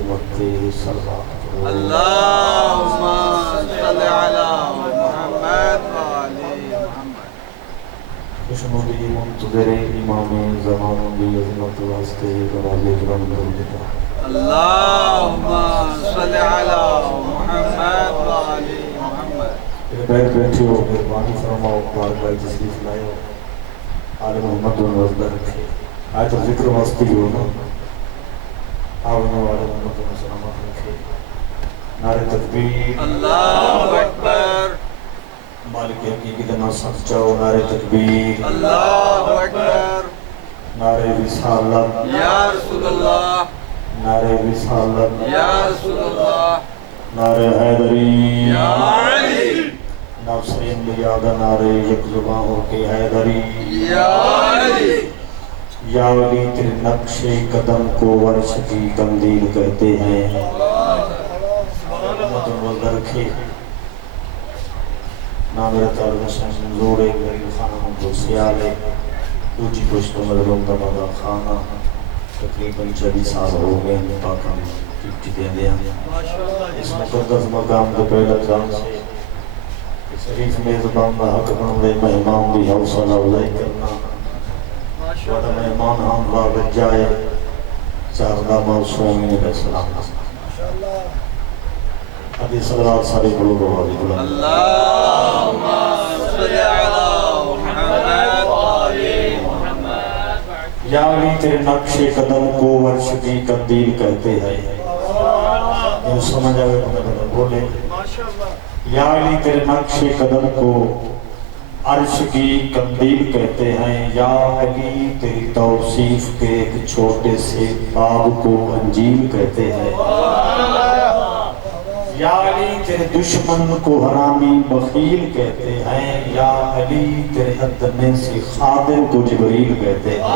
عظمت صلوات اللہم صلی علی محمد و آل محمد۔ خوشنودی منتظر امام زمان بھی عظمت واسطے برابر کرم کرتا اللہم صلی علی محمد و آل محمد۔ بیر بیٹھے ہو مہربانی فرماؤ پاک بھائی تشریف لائے ہو آل محمد و نوزدہ رکھے آج تو ذکر واسطے ہو نا آنے والے محمد و سلامت رکھے نعرہ تکبیر اللہ اکبر مالک حقیقی دنا سچا ہو نعرہ تکبیر اللہ اکبر نعرہ رسالت یا رسول اللہ نعرہ رسالت یا رسول اللہ نعرہ حیدری یا علی ناصرین لیادہ نعرہ یک زباں ہو کے حیدری یا علی یا ولی تیرے نقش قدم کو ورش کی تمدید کہتے ہیں محمد وزر رکھے نامرہ تعلیم سنسن زورے غریب خانہ ہم سیالے دوجی پشت مدروں کا مدہ خانہ تقریباً 40 سال ہو گئے ہیں پاکاں ٹپٹی دے دیا اس مقدس مقام دے پہلا جان سے شریف میزبان دا حق بنوے مہمان دی حوصلہ افزائی کرنا وعدہ مہمان ہم بابت جائے چاردہ موسومی علیہ السلام حدیث صلوات سارے بلو بوادی بلند اللہم صلی علی محمد و آل محمد۔ یا علی تیرے نقش قدم کو ورش کی قندیل کہتے ہیں یہ سمجھ آئے بندہ بولے یا علی تیرے نقش قدم کو عرش کی قندیل کہتے ہیں یا علی تیری توصیف کے ایک چھوٹے سے باب کو انجیل کہتے ہیں یا علی تیرے دشمن کو حرامی بخیل کہتے ہیں یا علی تیرے ادنے سے خادم کو جبریل کہتے ہیں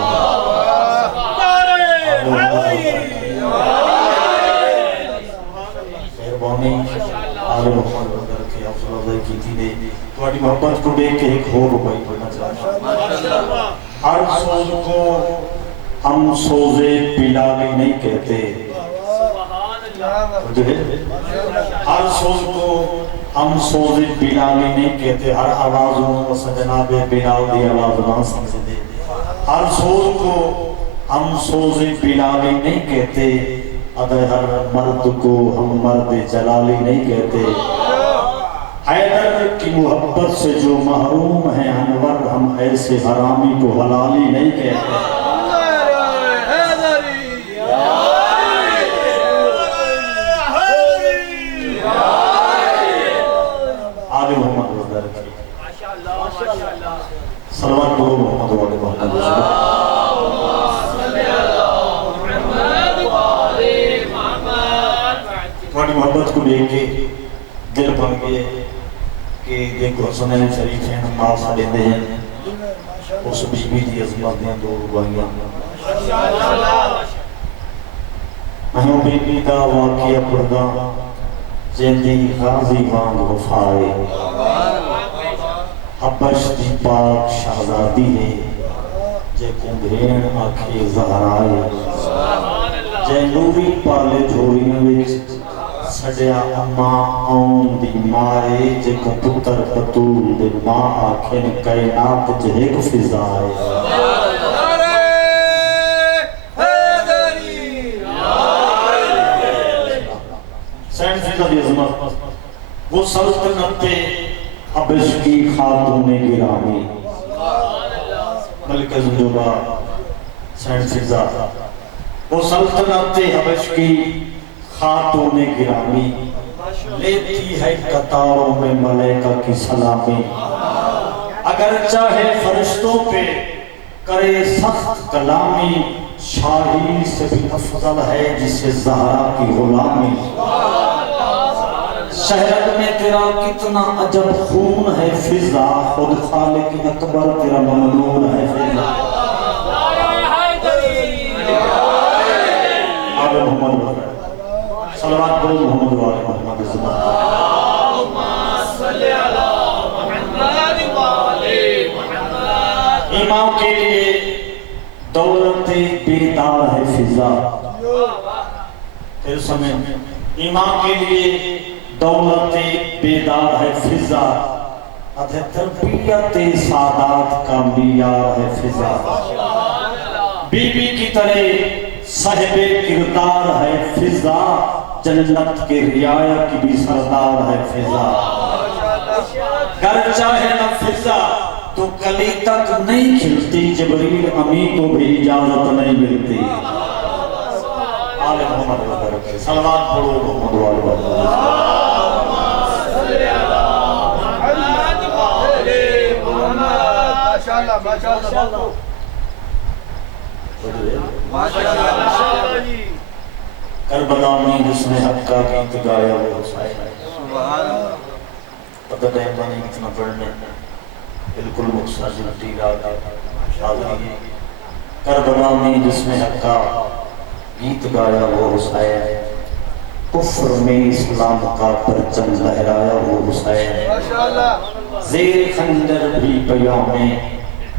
مہربانی آل محمد وزر کے افضل افضل کی تھی دے تواڈی محبت کو دیکھ کے ایک ہو ربائی پڑھنا چاہتا ہر سوز کو ہم سوزے پلالی نہیں کہتے ہر سوز کو ہم سوزے پلالی نہیں کہتے ہر آوازوں سے جناب بلال دی آواز نہ سمجھ دے ہر سوز کو ہم سوزے پلالی نہیں کہتے ادھر ہر مرد کو ہم مرد جلالی نہیں کہتے حیدر کی محبت سے جو محروم ہیں انور ہم ایسے حرامی کو حلالی نہیں کہتے آل محمد وزر کی صلوات بولو محمد والے محمد تھوڑی محبت کو دیکھ کے دل بن گئے کہ دیکھو حسنین شریف ہیں ماں سالے دے ہیں اس بی بی دی عظمت دیں دو ربائیاں مہیوں بی بی دا واقعہ پردہ زندی غازی وانگ وفائے حبش دی پاک شہزادی ہے جے کندرین آنکھیں زہرائے جے نوری پالے جھوڑیاں وچ سڑیا اماں آن دی مائے جے کو پتر پتول دے ماں آنکھیں کائنات جے کو فضائے سین فضا دی عظمت وہ سلطنت حبش کی خاتون گرامی ملک زنجوبہ سین فضا وہ سلطنت حبش کی خاتون گرامی لیتی ہے قطاروں میں ملائکہ کی سلامی اگر چاہے فرشتوں پہ کرے سخت کلامی شاہی سے بھی افضل ہے جسے زہرا کی غلامی شہرت میں تیرا کتنا عجب خون ہے فضا خود خالق اکبر تیرا ممنون ہے فضا آل محمد صلوات بولو محمد وآل محمد اللہم صلی علی محمد وآل محمد امام کے لیے دولت بیدار ہے فضا پھر سمیں ایمان کے لیے دولت بیدار ہے فضا، تربیت سادات کا معیار ہے فضا، بی بی کی طرح صاحب کردار ہے فضا، جنت کے رعایا کی بھی سردار ہے فضا، گر چاہے نہ فضا تو کلی تک نہیں کھلتی، جبریل امین کو بھی اجازت نہیں ملتی۔ آل محمد صلوات پڑھو محمد والے کربلا میں جس نے حق کا گیت گایا وہ حسین، پتہ ٹائم نہیں اتنا پڑھنے، بالکل مختصر تیرات حاضری ہے۔ کربلا میں جس نے حق کا گیت گایا وہ حسین، کفر میں اسلام کا پرچم لہرایا وہ حسین، زیر خنجر بھی پیام میں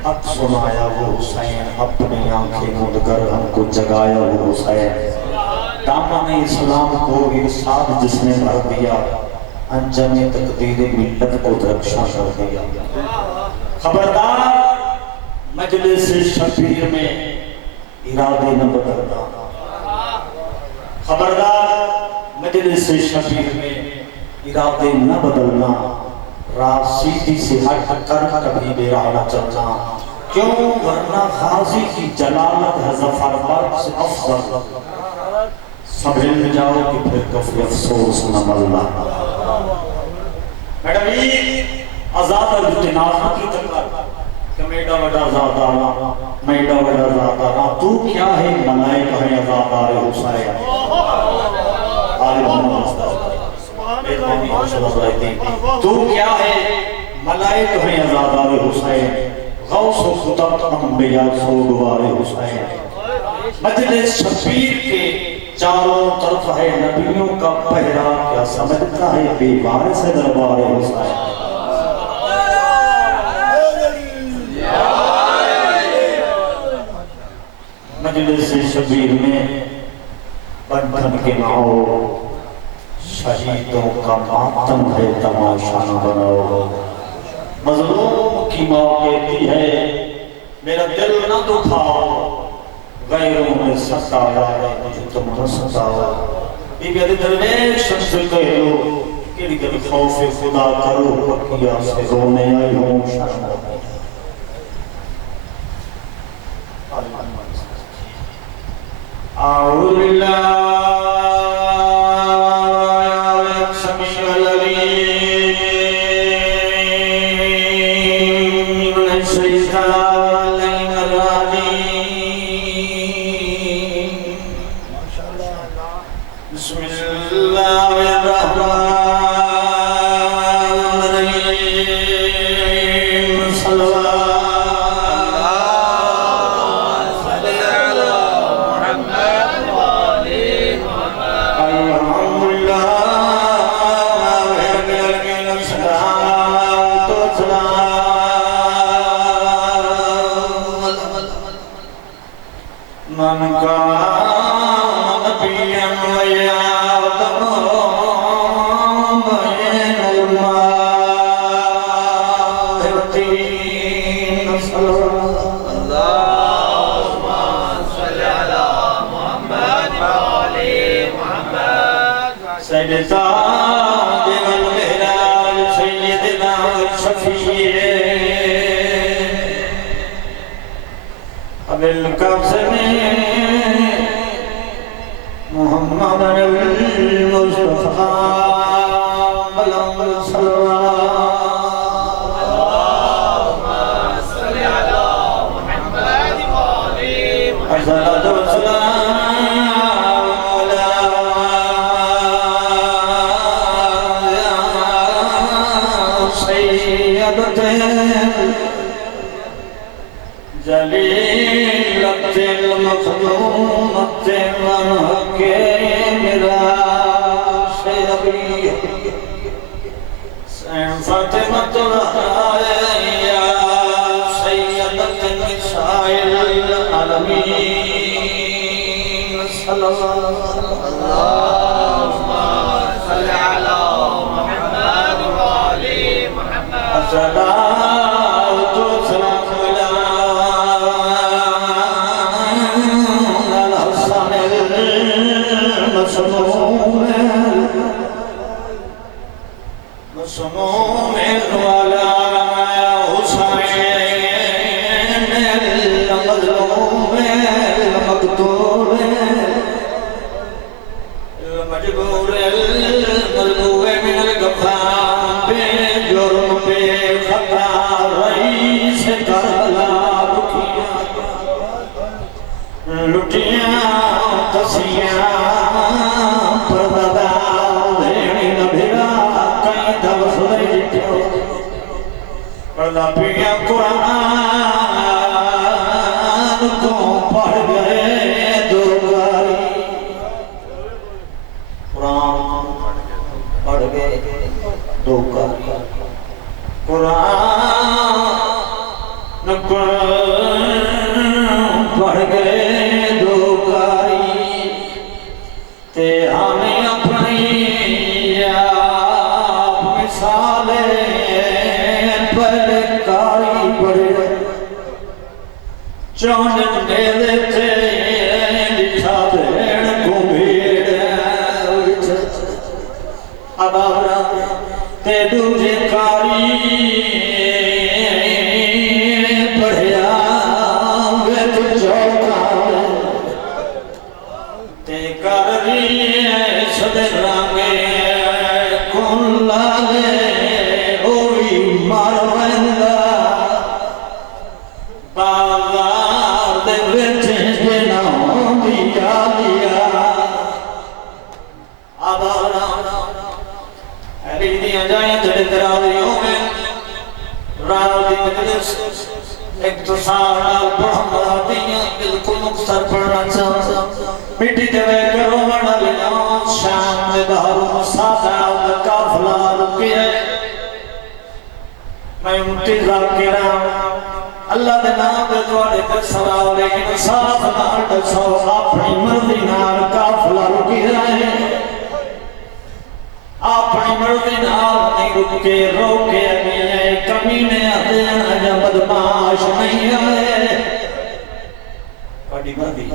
حق سنایا وہ حسین، اپنی آنکھیں مد کر ہم کو جگایا وہ حسین، دامن اسلام کو ارشاد جس نے بھر دیا، انجم تقدیر ملت کو درخشاں کر دیا۔ خبردار مجلس شبیر میں ارادے نہ بدلنا، خبردار مجلس شبیر میں ارادے نہ بدلنا، راہ سیدھی سے ہٹ کر کبھی بے راہ نہ چلنا، کیوں ورنہ غازی کی جلالت ہے ظفر بخش سے افضل، سب ہل جاؤ کہ پھر کفی افسوس نہ ملنا۔ میڈوی آزاد اجتناف کی تکر کہ میڈا وڈا زادانا، میڈا وڈا زادانا، تو کیا ہے ملائک ہے ازادار حسین، آل محمد تو کیا ہے ملائک ہے ازادار حسین، غوث و خطب انبیاء سوگوار حسین، مجلس شبیر کے چاروں طرف ہے نبیوں کا پہرا، کیا سمجھتا ہے بے وارث ہے دربار حسین۔ مجلس شبیر میں بندھن کے ناؤ، شہیدوں کا ماتم ہے تماشا نہ بناؤ، مظلوم کی ماں کہتی ہے میرا دل نہ دکھاؤ، غیروں نے ستایا ہے مجھے تم نہ ستاؤ، بی بی علی درویش سے کہہ لو کہ کبھی خوف خدا کرو، بقیہ سے رونے آئی ہوں شرم۔ أعوذ بالله السميع العليم من الشيطان الرجيم، بسم الله الرحمن الرحيم، صلوات من كان نبيا ويعظم بين الماهرين، اللهم صل على محمد وآل محمد، سيد التاج والمهلال سيدنا والشفيع بالقسم محمد المصطفى بلغ الصلوات، اللهم صل على محمد وآل محمد، والسلام على سيدنا جلیلت المخدومت من حق میرا اللهم صل على محمد وآل محمد. الصلاة والسلام على الحسن المسموم وعلى حسين المظلوم المقتول المجبور المظلوم من الغفار بجرم بخطا رئيس کربلا لٹیاں تسیاں پردہ دینی نبھیرا کئی دفع دیتیو پردہ پیا قرآن کو پڑھ گئے دو باری قرآن پڑھ گئے دو باری قرآن پڑھ گئے دو باری تے ہمیں اپنی آپ مثالیں پلکاری پڑھ چونن میلے تے لکھا بین کو بھیڑ اب آورا تے دوجے کاری پڑھیا وے تو چوکا تے کاری صدر رانگے کن لالے ہوئی ماروندہ بازار دے ویچے جنہوں دیا دیا اب آورا علی دیا جائیں تھے تراویوں میں راو دی مجلس اقتصار آل پڑھا دیا بالکل مقصر پڑھنا چاہتا مٹی جوے کرو منا لیا شام دے دارو مسادہ کافلہ رکی ہے میں انتظار کرا اللہ دے نام دے دوارے پر سواؤ لیکن صاف نار دسو اپنی مرضی نار کافلہ رکی رہے اپنی مرضی نار نہیں رکے روکے اگیے کمینے ادین اجا بدماش نہیں آئے کڑی مرضی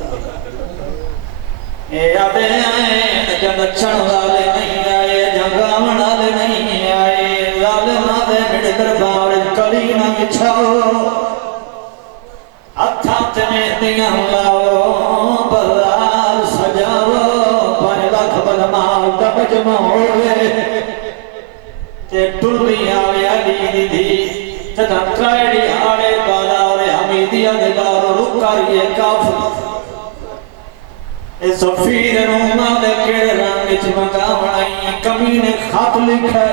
اے ادین اجا نچن والے نہیں آئے جنگاون والے نہیں آئے ظالمہ دے میرے دربار کلی نہ بچھاؤ ہتھاں تے مہندیاں لاؤ بازار سجاؤ 5 لاکھ بدمال دا مجمع ہوئے تے ٹردی آوے علی دی دی تے ترائیڑی آڑے بالا اور حمیدیہ دے بارو رکاریے کافر اے سفیر رومہ دے کیڑے رنگ چمکا بڑائی کمینے خط لکھے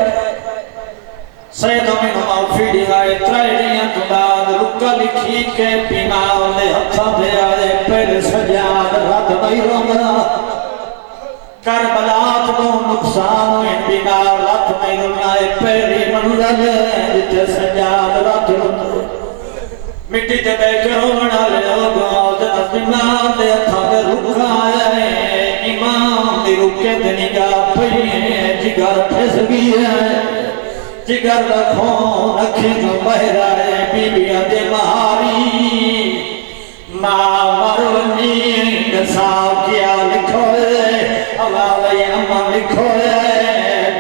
سیدہ میں معافی آئے ترائیڑیاں تو بعد رکا لکھی کے بیمار دے ہتھا دے آئے پہلے سجاد رات نہیں رومنا کربلات دو نقصان ہوئے بیمار رات نہیں رومنا پہلی منزل جتے سجاد رات رومنا مٹی تے بے کرونا لے لوگوں جتا بیمار دے ہتھا دے رکا آئے امام دی رکے دے نگاہ پہیے جگر پھیس گیا ہے جگر رکھوں رکھیں جو بہرائے بی بی دے مہاری ماں مرونی نساو کیا لکھوئے حوالی امہ لکھوئے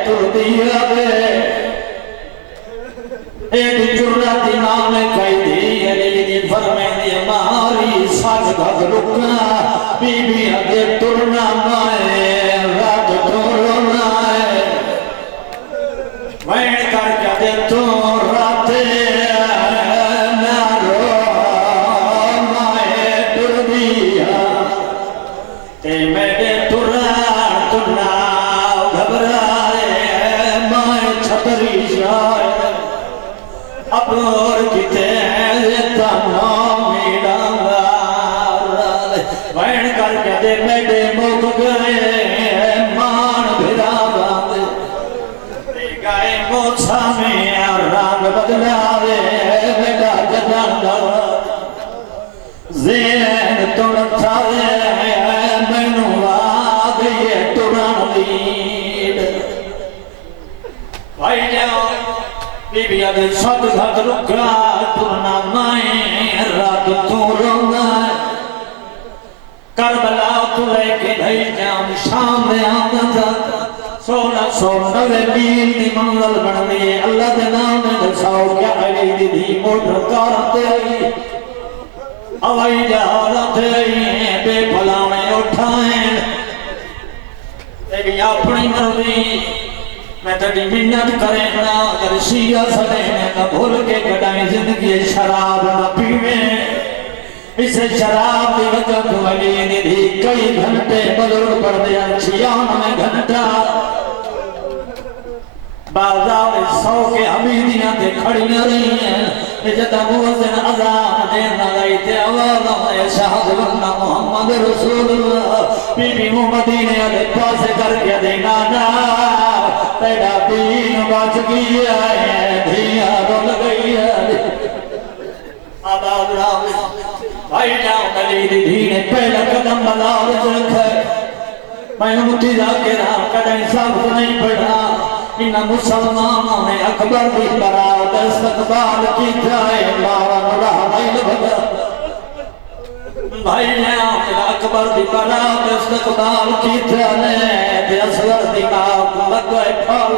تردی آوے ایک جرات امام کئی دی علی دی فرمین دی مہاری ساگ بھگ رکنا بی بی دے ترنا مائے رات ترنا ہے وین کر کے دے تو راتے نارو مائے تردیا تے میں دے ترنا ترنا گھبر شہید بھائی جان بی بی اگر ساتھ گھت رکھا ترنا مائیں رات تو رونا کربلا تو لے کے بھائی جان شام میں آمدہ 1690 میل دی منزل بن دیئے اللہ دے نام میں دساؤ کیا علی دی دی موٹر کارتے آئی ہوائی جہازتے آئی بے پھلانے اٹھائیں لیکن اپنی مرضی میں تڑی منت کریں گا اگر شیعہ سڑیں نہ بھول کے کٹائیں زندگی شراب نہ پیویں اسے شراب دی وجہ تو علی نے دی کئی گھنٹے بزرگ پڑھ دیا 96 گھنٹہ بازار 100 کے حمیدیاں تے کھڑی نہ رہی ہیں جدہ موزن اذان دینا گئی تے آواز آئے شہد ورنہ محمد رسول اللہ بی بی مدینے علی پاسے کر کے دینا نا تیرا دین بچ گیا ہے دھیاں رول گئی ہے آباد راہ بھائی جاؤں علی دی دین پہلا قدم بازار رکھے میں امتی ذاکرہ قدم ثابت نہیں پڑھا ان مسلمانوں نے اکبر دی برات استقبال کی جائے مارا راہ نہیں بھگا بھائی جاؤں اکبر دی برات استقبال کی جائے اصغر دی آپ لگوئے پھل